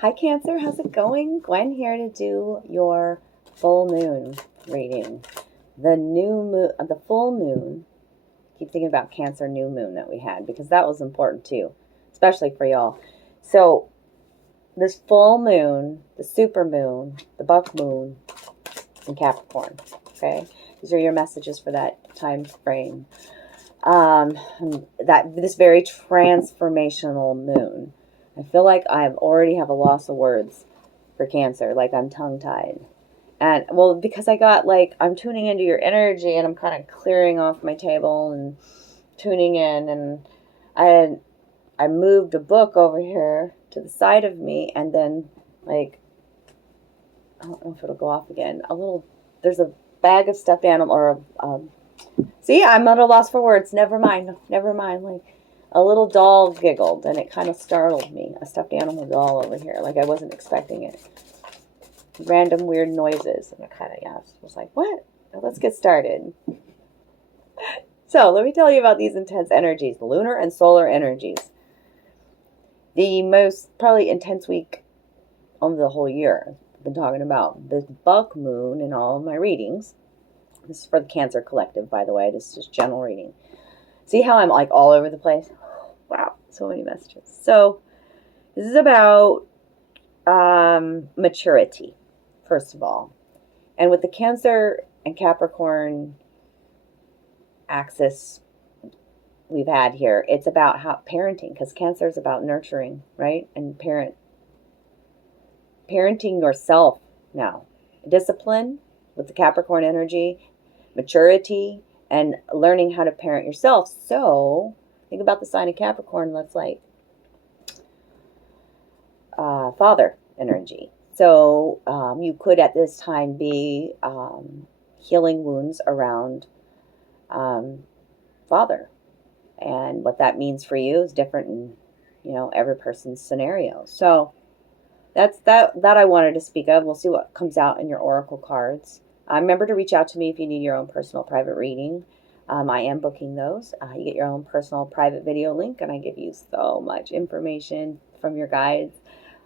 Hi Cancer, how's it going? Gwen here to do your full moon reading. The new moon, the full moon. Keep thinking about Cancer new moon that we had because that was important too, especially for y'all. So this full moon, the super moon, the buck moon in Capricorn. Okay, these are your messages for that time frame. That this very transformational moon. I feel like I already have a loss of words for Cancer, like I'm tongue-tied. And, well, because I got, like, I'm tuning into your energy, and I'm kind of clearing off my table and tuning in, and I moved a book over here to the side of me, and then, like, I don't know if it'll go off again. There's a bag of stuffed animal, or see, I'm at a loss for words. Never mind. Like, a little doll giggled, and it kind of startled me. A stuffed animal doll over here. Like, I wasn't expecting it. Random weird noises. And I kind of, was like, what? Well, let's get started. So, let me tell you about these intense energies. The lunar and solar energies. The most, probably, intense week of the whole year. I've been talking about this buck moon in all of my readings. This is for the Cancer Collective, by the way. This is just general reading. See how I'm, like, all over the place? Wow, so many messages. So, this is about maturity, first of all. And with the Cancer and Capricorn axis we've had here, it's about how parenting, because Cancer is about nurturing, right? And parenting yourself now. Discipline with the Capricorn energy, maturity, and learning how to parent yourself. So, think about the sign of Capricorn. That's like father energy. So, you could at this time be healing wounds around father. And what that means for you is different in, every person's scenario. So, that's that I wanted to speak of. We'll see what comes out in your oracle cards. Remember to reach out to me if you need your own personal private reading. I am booking those. You get your own personal private video link, and I give you so much information from your guides.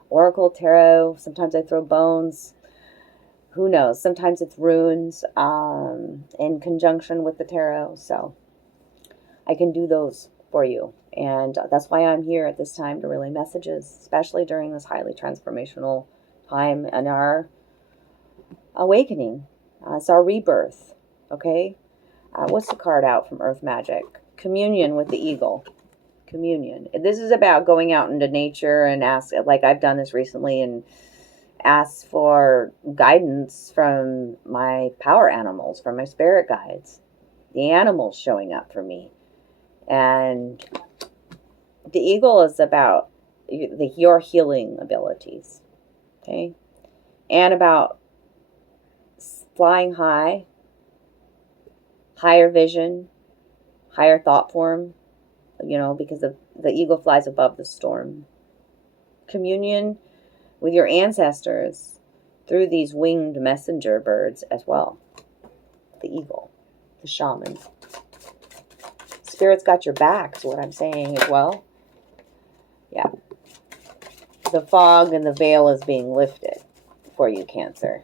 Oracle, tarot, sometimes I throw bones. Who knows? Sometimes it's runes in conjunction with the tarot. So I can do those for you. And that's why I'm here at this time to relay messages, especially during this highly transformational time in our awakening. It's our rebirth, okay? What's the card out from Earth Magic? Communion with the Eagle. Communion. This is about going out into nature and ask, like I've done this recently, and ask for guidance from my power animals, from my spirit guides. The animals showing up for me. And the eagle is about your healing abilities, okay? And about flying high, higher vision, higher thought form, because the eagle flies above the storm. Communion with your ancestors through these winged messenger birds as well. The eagle, the shaman. Spirit's got your back, is what I'm saying as well. Yeah. The fog and the veil is being lifted for you, Cancer.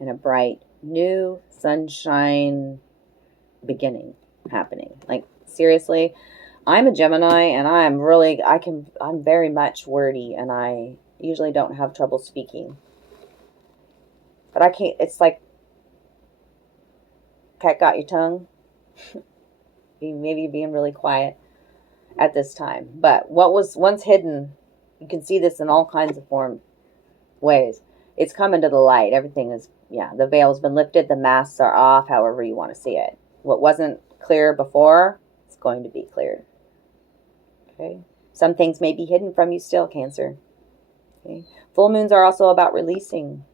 And a bright, new sunshine beginning happening. Like, seriously, I'm a Gemini, and I'm very much wordy, and I usually don't have trouble speaking. But I can't, it's like, cat got your tongue? Maybe you're being really quiet at this time. But what was once hidden, you can see this in all kinds of ways. It's coming to the light. Everything is, the veil's been lifted. The masks are off, however you want to see it. What wasn't clear before, it's going to be cleared. Okay? Some things may be hidden from you still, Cancer. Okay? Full moons are also about releasing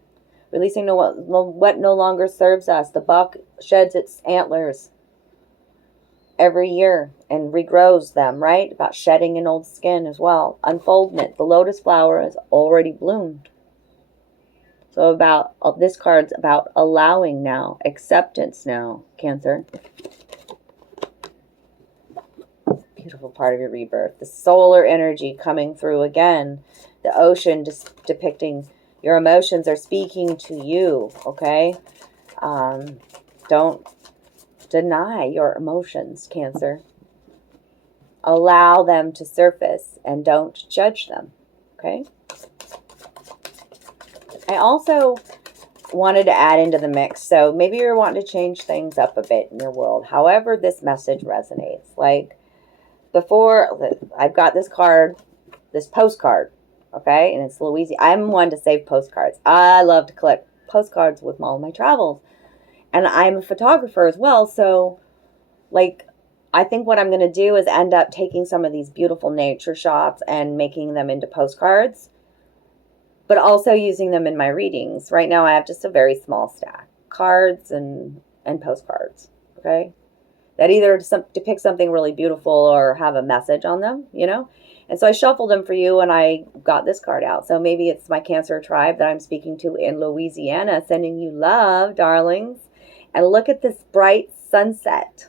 what no longer serves us. The buck sheds its antlers every year and regrows them, right? About shedding an old skin as well. Unfoldment. The lotus flower has already bloomed. So this card's about allowing now, acceptance now, Cancer. beautiful part of your rebirth. The solar energy coming through again. The ocean just depicting your emotions are speaking to you, okay? Don't deny your emotions, Cancer. Allow them to surface and don't judge them, okay? I also wanted to add into the mix, so maybe you're wanting to change things up a bit in your world. However this message resonates. Like before, I've got this card, this postcard, okay? And it's Louisiana. I'm one to save postcards. I love to collect postcards with all my travels. And I'm a photographer as well, so like I think what I'm going to do is end up taking some of these beautiful nature shots and making them into postcards, but also using them in my readings. Right now I have just a very small stack. Cards and postcards, okay? That either depict something really beautiful or have a message on them, you know? And so I shuffled them for you and I got this card out. So maybe it's my Cancer tribe that I'm speaking to in Louisiana, sending you love, darlings. And look at this bright sunset.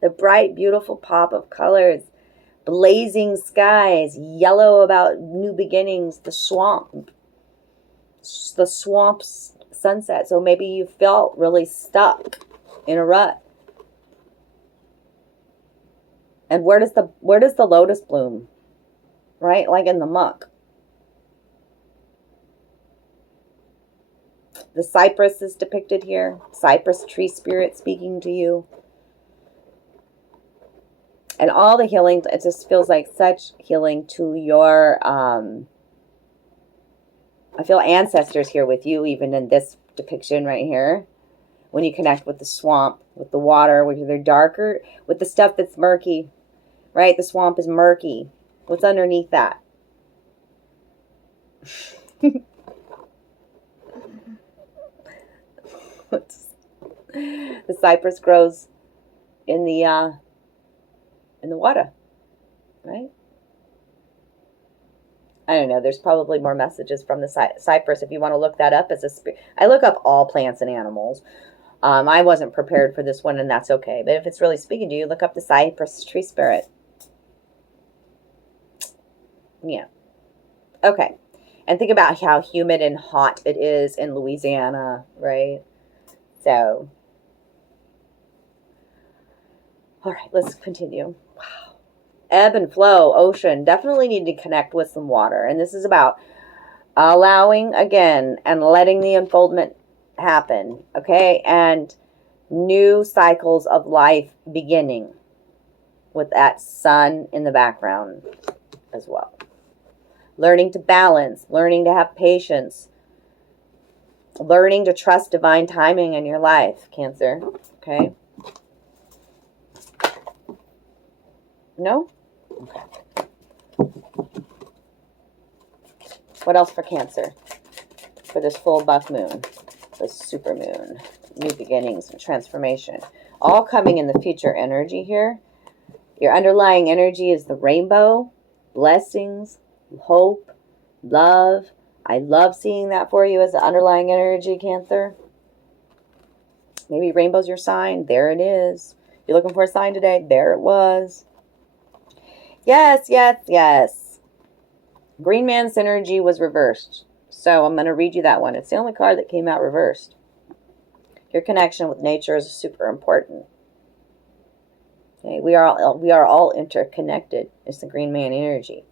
The bright, beautiful pop of colors. Blazing skies. Yellow about new beginnings. The swamp. The swamp's sunset. So maybe you felt really stuck in a rut. And where does the lotus bloom? Right? Like in the muck. The cypress is depicted here. Cypress tree spirit speaking to you. And all the healing, it just feels like such healing to your, I feel ancestors here with you, even in this depiction right here. When you connect with the swamp, with the water, with the darker, with the stuff that's murky, right? The swamp is murky. What's underneath that? The cypress grows in the water, right? I don't know. There's probably more messages from the cypress if you want to look that up as a spirit. I look up all plants and animals. I wasn't prepared for this one, and that's okay. But if it's really speaking to you, look up the cypress tree spirit. Yeah. Okay. And think about how humid and hot it is in Louisiana, right? So, all right, let's continue. Wow. Ebb and flow, ocean. Definitely need to connect with some water. And this is about allowing again and letting the unfoldment happen, okay? And new cycles of life beginning with that sun in the background as well. Learning to balance, learning to have patience, learning to trust divine timing in your life, Cancer, okay? No? Okay. What else for Cancer? For this full buck moon, the supermoon, new beginnings and transformation. All coming in the future energy here. Your underlying energy is the rainbow, blessings, hope, love. I love seeing that for you as the underlying energy, Cancer. Maybe rainbow's your sign. There it is. You're looking for a sign today. There it was. Yes, yes, yes. Green Man's energy was reversed. So I'm going to read you that one. It's the only card that came out reversed. Your connection with nature is super important. Okay, we are all interconnected. It's the Green Man energy.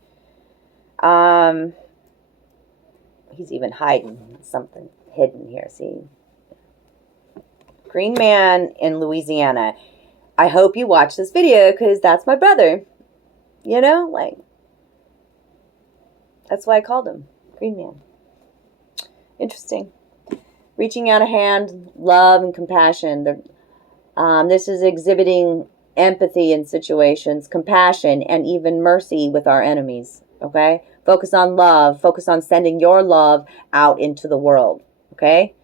He's even hiding something hidden here. See? Green Man in Louisiana. I hope you watch this video because that's my brother. You know, like, that's why I called him Green Man. Interesting. Reaching out a hand, love and compassion. This is exhibiting empathy in situations, compassion, and even mercy with our enemies. Okay? Focus on love. Focus on sending your love out into the world. Okay?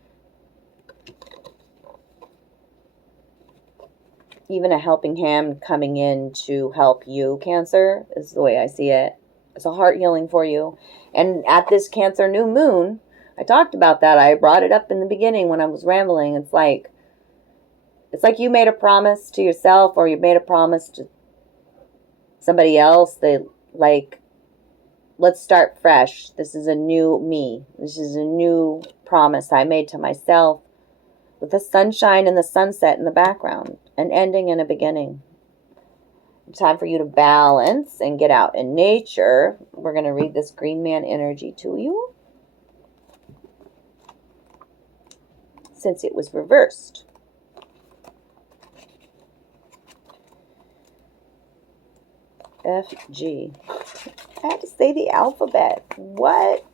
Even a helping hand coming in to help you, Cancer, is the way I see it. It's a heart healing for you. And at this Cancer new moon, I talked about that. I brought it up in the beginning when I was rambling. It's like, It's like you made a promise to yourself, or you made a promise to somebody else. They like, let's start fresh. This is a new me. This is a new promise I made to myself, with the sunshine and the sunset in the background, an ending and a beginning. Time for you to balance and get out in nature. We're going to read this green man energy to you, since it was reversed. F, G. I had to say the alphabet. What?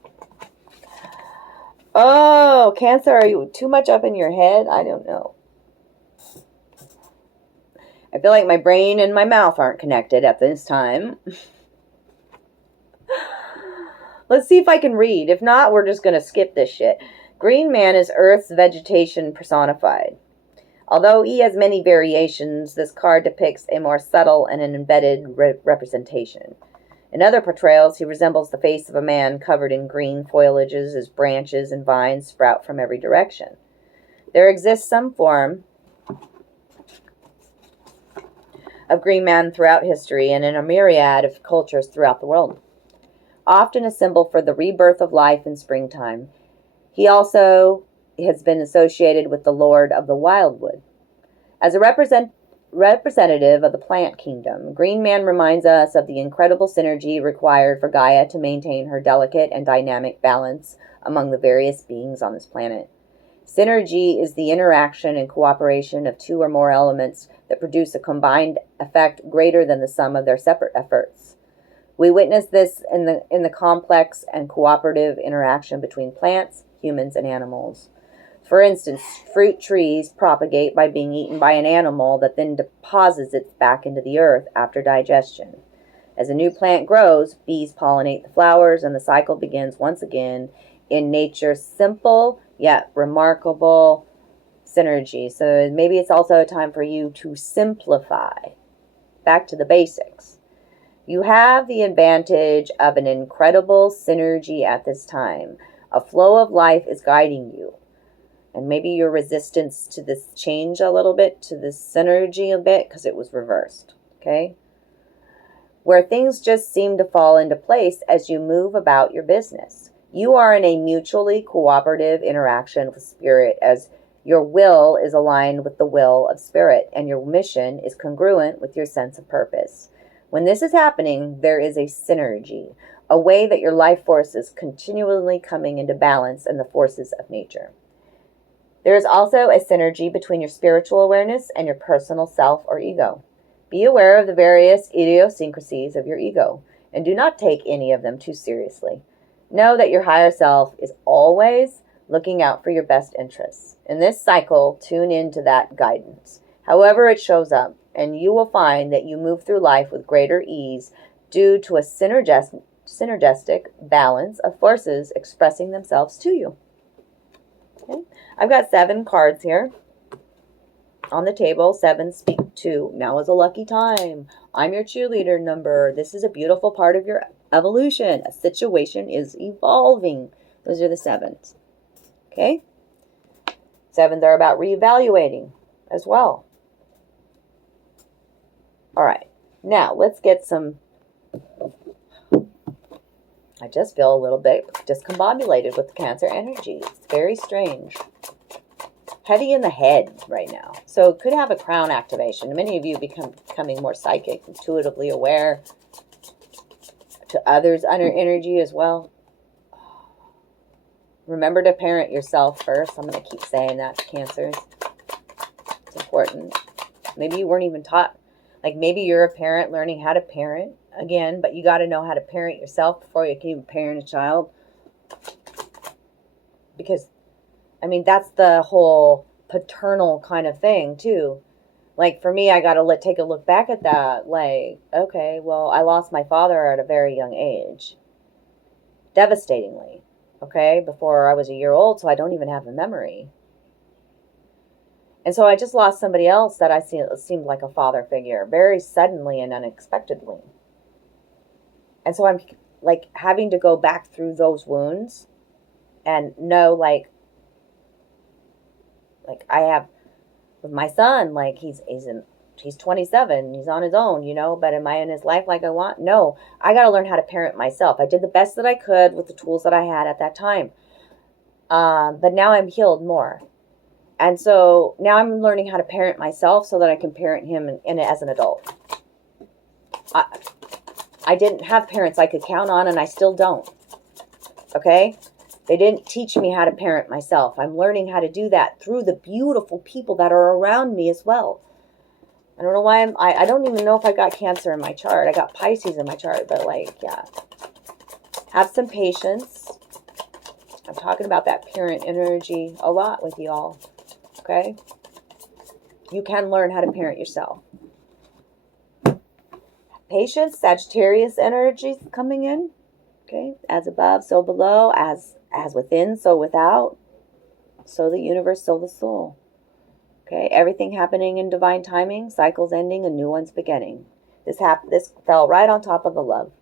Oh, Cancer, are you too much up in your head? I don't know. I feel like my brain and my mouth aren't connected at this time. Let's see if I can read. If not, we're just going to skip this shit. Green man is Earth's vegetation personified. Although he has many variations, this card depicts a more subtle and an embedded representation. In other portrayals, he resembles the face of a man covered in green foliages as branches and vines sprout from every direction. There exists some form of green man throughout history and in a myriad of cultures throughout the world. Often a symbol for the rebirth of life in springtime, he also has been associated with the Lord of the Wildwood. As a representative of the plant kingdom, Green Man reminds us of the incredible synergy required for Gaia to maintain her delicate and dynamic balance among the various beings on this planet. Synergy is the interaction and cooperation of two or more elements that produce a combined effect greater than the sum of their separate efforts. We witness this in the complex and cooperative interaction between plants, humans, and animals. For instance, fruit trees propagate by being eaten by an animal that then deposits it back into the earth after digestion. As a new plant grows, bees pollinate the flowers, and the cycle begins once again in nature's simple yet remarkable synergy. So maybe it's also a time for you to simplify. Back to the basics. You have the advantage of an incredible synergy at this time. A flow of life is guiding you. And maybe your resistance to this change a little bit, to this synergy a bit, because it was reversed. Okay? Where things just seem to fall into place as you move about your business. You are in a mutually cooperative interaction with spirit, as your will is aligned with the will of spirit, and your mission is congruent with your sense of purpose. When this is happening, there is a synergy, a way that your life force is continually coming into balance and the forces of nature. There is also a synergy between your spiritual awareness and your personal self or ego. Be aware of the various idiosyncrasies of your ego, and do not take any of them too seriously. Know that your higher self is always looking out for your best interests. In this cycle, tune into that guidance, however it shows up, and you will find that you move through life with greater ease due to a synergistic balance of forces expressing themselves to you. Okay? I've got 7 cards here on the table. 7 speak to. Now is a lucky time. I'm your cheerleader number. This is a beautiful part of your evolution. A situation is evolving. Those are the 7s. Okay? 7s are about reevaluating as well. All right. Now, let's get some... I just feel a little bit discombobulated with the Cancer energy. It's very strange. Heavy in the head right now. So it could have a crown activation. Many of you becoming more psychic, intuitively aware to others under energy as well. Remember to parent yourself first. I'm going to keep saying that to Cancers. It's important. Maybe you weren't even taught. Like maybe you're a parent learning how to parent again, but you got to know how to parent yourself before you can even parent a child. Because, I mean, that's the whole paternal kind of thing too. Like for me, I got to take a look back at that. Like, okay, well, I lost my father at a very young age. Devastatingly. Okay, before I was a year old, so I don't even have a memory. And so I just lost somebody else that I seemed like a father figure, very suddenly and unexpectedly. And so I'm like having to go back through those wounds and know like I have with my son, like he's 27, he's on his own, you know, but am I in his life like I want? No, I got to learn how to parent myself. I did the best that I could with the tools that I had at that time. But now I'm healed more. And so now I'm learning how to parent myself so that I can parent him as an adult. I didn't have parents I could count on, and I still don't. Okay? They didn't teach me how to parent myself. I'm learning how to do that through the beautiful people that are around me as well. I don't know why I don't even know if I got Cancer in my chart. I got Pisces in my chart, but like, yeah. Have some patience. I'm talking about that parent energy a lot with y'all. Okay? You can learn how to parent yourself. Patience, Sagittarius energies coming in. Okay? As above, so below. As within, so without. So the universe, so the soul. Okay? Everything happening in divine timing. Cycles ending and new ones beginning. This fell right on top of the love.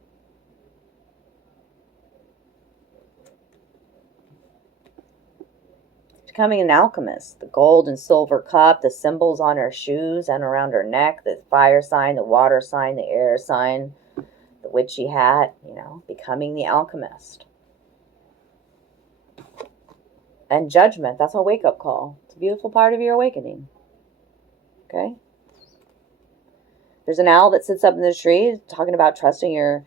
Becoming an alchemist. The gold and silver cup, the symbols on her shoes and around her neck, the fire sign, the water sign, the air sign, the witchy hat, you know, becoming the alchemist. And judgment, that's a wake-up call. It's a beautiful part of your awakening. Okay? There's an owl that sits up in the tree talking about trusting your,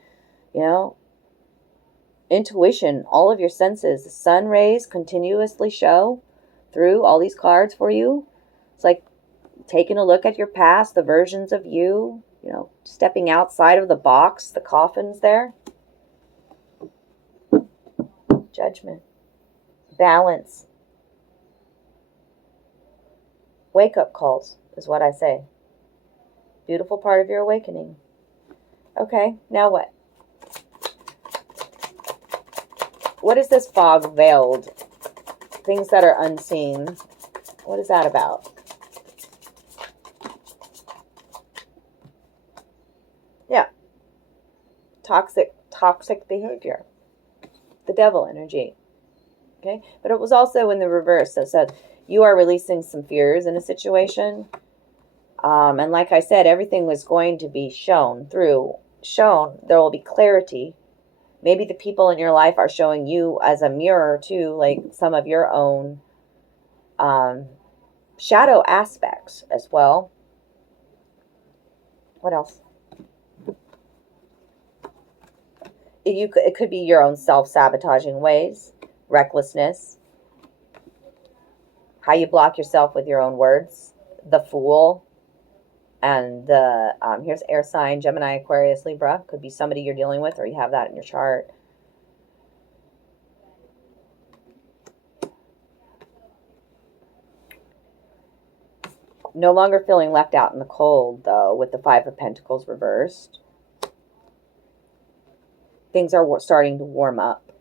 you know, intuition, all of your senses. The sun rays continuously show through all these cards for you. It's like taking a look at your past, the versions of you, you know, stepping outside of the box, the coffins there. Judgment. Balance. Wake-up calls is what I say. Beautiful part of your awakening. Okay, now what? What is this fog veiled? Things that are unseen. What is that about? Yeah. Toxic behavior. The devil energy. Okay? But it was also in the reverse that said you are releasing some fears in a situation. And like I said, everything was going to be shown. There will be clarity. Maybe the people in your life are showing you as a mirror too, like some of your own shadow aspects as well. What else? It could be your own self-sabotaging ways, recklessness, how you block yourself with your own words, the Fool, and the here's air sign, Gemini, Aquarius, Libra. Could be somebody you're dealing with, or you have that in your chart. No longer feeling left out in the cold, though, with the Five of Pentacles reversed. Things are starting to warm up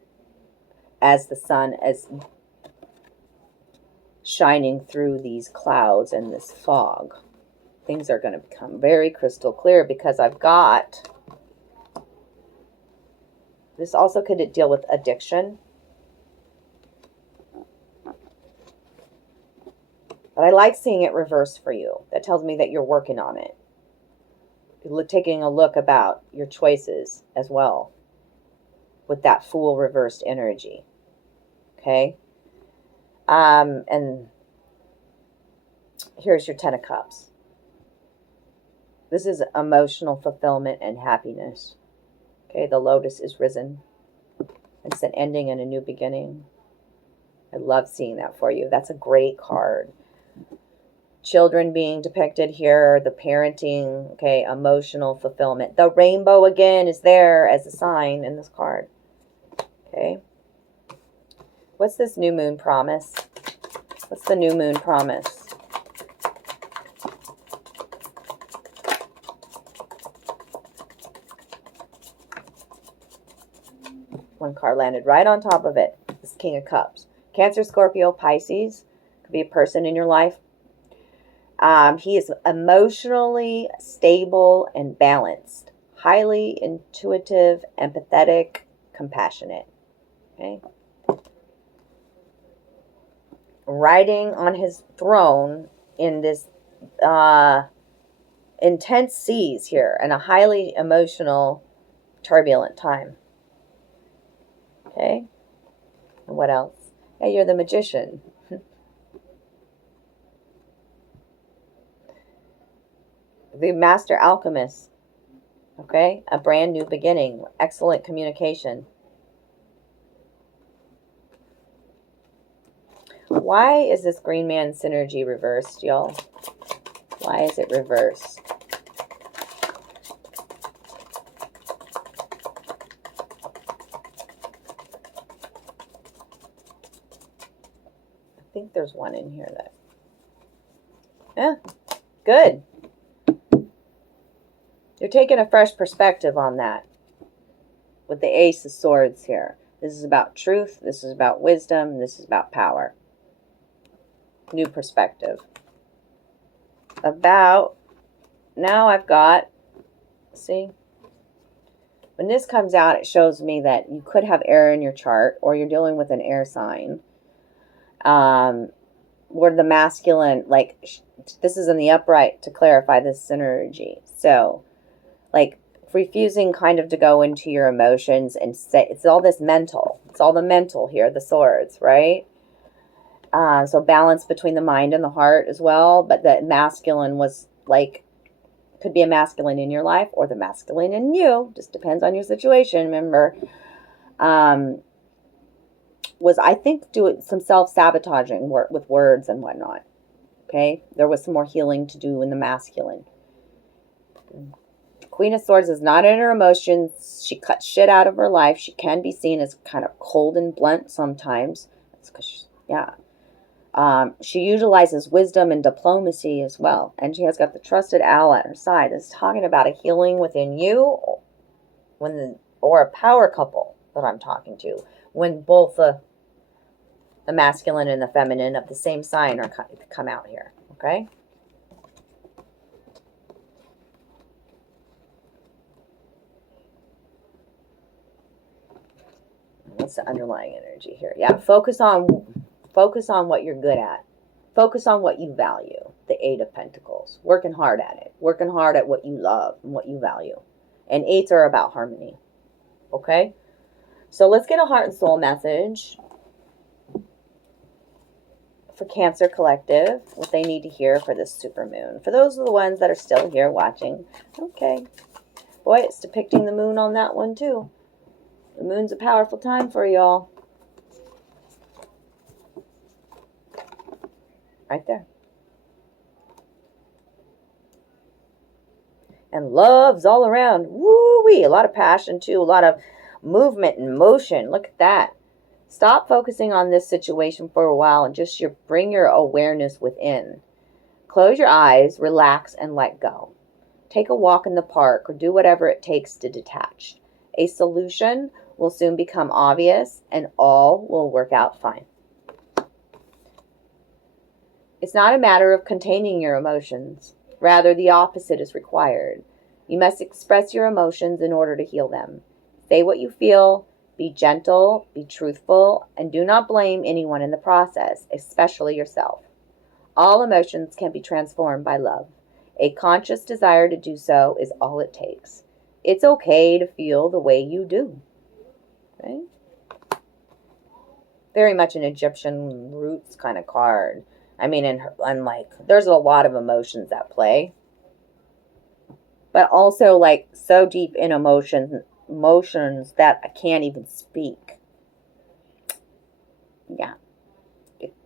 as the sun is shining through these clouds and this fog. Things are going to become very crystal clear because I've got... This also could deal with addiction. But I like seeing it reverse for you. That tells me that you're working on it. You're taking a look about your choices as well with that Fool reversed energy. Okay? And here's your Ten of Cups. This is emotional fulfillment and happiness. Okay, the Lotus is risen. It's an ending and a new beginning. I love seeing that for you. That's a great card. Children being depicted here, the parenting, okay, emotional fulfillment. The rainbow again is there as a sign in this card. Okay. What's this new moon promise? What's the new moon promise? One card landed right on top of it. This King of Cups. Cancer, Scorpio, Pisces. Could be a person in your life. He is emotionally stable and balanced. Highly intuitive, empathetic, compassionate. Okay. Riding on his throne in this intense seas here and a highly emotional, turbulent time. Okay? And what else? Yeah, you're the magician. The master alchemist. Okay? A brand new beginning. Excellent communication. Why is this Green Man synergy reversed, y'all? Why is it reversed? I think there's one in here that... Yeah, good. You're taking a fresh perspective on that with the Ace of Swords here. This is about truth. This is about wisdom. This is about power. New perspective. About, now I've got, see, when this comes out, it shows me that you could have air in your chart, or you're dealing with an air sign. Where the masculine, like, this is in the upright to clarify this synergy. So, like, refusing kind of to go into your emotions and say, it's all this mental. It's all the mental here, the swords, right? So balance between the mind and the heart as well. But the masculine was like, could be a masculine in your life or the masculine in you. Just depends on your situation. Remember, was, I think, doing some self-sabotaging work with words and whatnot. Okay? There was some more healing to do in the masculine. Queen of Swords is not in her emotions. She cuts shit out of her life. She can be seen as kind of cold and blunt sometimes. That's because, yeah. She utilizes wisdom and diplomacy as well. And she has got the trusted ally at her side. It's talking about a healing within you or a power couple that I'm talking to. When both the masculine and the feminine of the same sign are come out here. Okay? What's the underlying energy here? Yeah, focus on what you're good at. Focus on what you value. The Eight of Pentacles. Working hard at it. Working hard at what you love and what you value. And eights are about harmony. Okay? So let's get a heart and soul message for Cancer Collective. What they need to hear for this supermoon. For those are the ones that are still here watching. Okay. Boy, it's depicting the moon on that one too. The moon's a powerful time for y'all. Right there. And love's all around. Woo-wee. A lot of passion too. A lot of movement and motion. Look at that. Stop focusing on this situation for a while and just bring your awareness within. Close your eyes, relax, and let go. Take a walk in the park or do whatever it takes to detach. A solution will soon become obvious and all will work out fine. It's not a matter of containing your emotions. Rather, the opposite is required. You must express your emotions in order to heal them. Say what you feel, be gentle, be truthful, and do not blame anyone in the process, especially yourself. All emotions can be transformed by love. A conscious desire to do so is all it takes. It's okay to feel the way you do. Okay? Very much an Egyptian roots kind of card. I mean, and like, there's a lot of emotions at play. But also, like, so deep in emotions that I can't even speak. Yeah.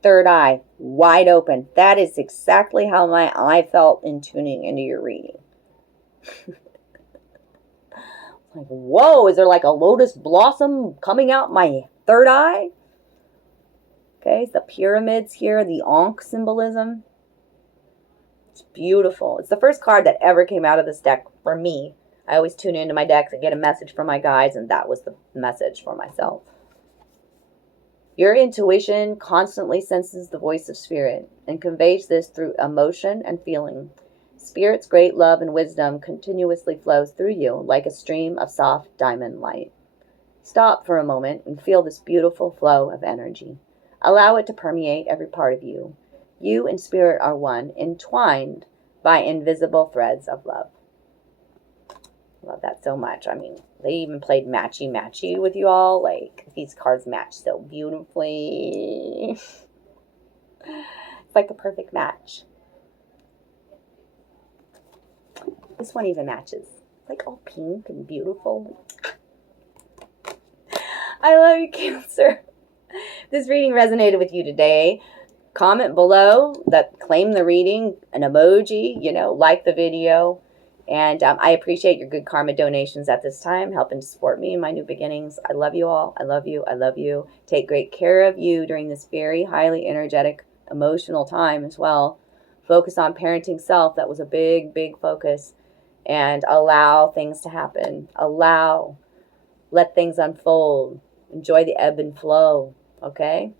Third eye, wide open. That is exactly how my eye felt in tuning into your reading. Like, whoa, is there like a lotus blossom coming out my third eye? Okay, it's the pyramids here, the Ankh symbolism. It's beautiful. It's the first card that ever came out of this deck for me. I always tune into my decks and get a message from my guides, and that was the message for myself. Your intuition constantly senses the voice of spirit and conveys this through emotion and feeling. Spirit's great love and wisdom continuously flows through you like a stream of soft diamond light. Stop for a moment and feel this beautiful flow of energy. Allow it to permeate every part of you. You and spirit are one, entwined by invisible threads of love. Love that so much. I mean, they even played matchy-matchy with you all. Like, these cards match so beautifully. It's like a perfect match. This one even matches. Like all pink and beautiful. I love you, Cancer. If this reading resonated with you today, comment below that claim the reading, an emoji, like the video. And I appreciate your good karma donations at this time, helping to support me in my new beginnings. I love you all. I love you. I love you. Take great care of you during this very highly energetic, emotional time as well. Focus on parenting self. That was a big, big focus. And allow things to happen. Let things unfold. Enjoy the ebb and flow. Okay?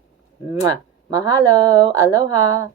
Mwah. Mahalo. Aloha.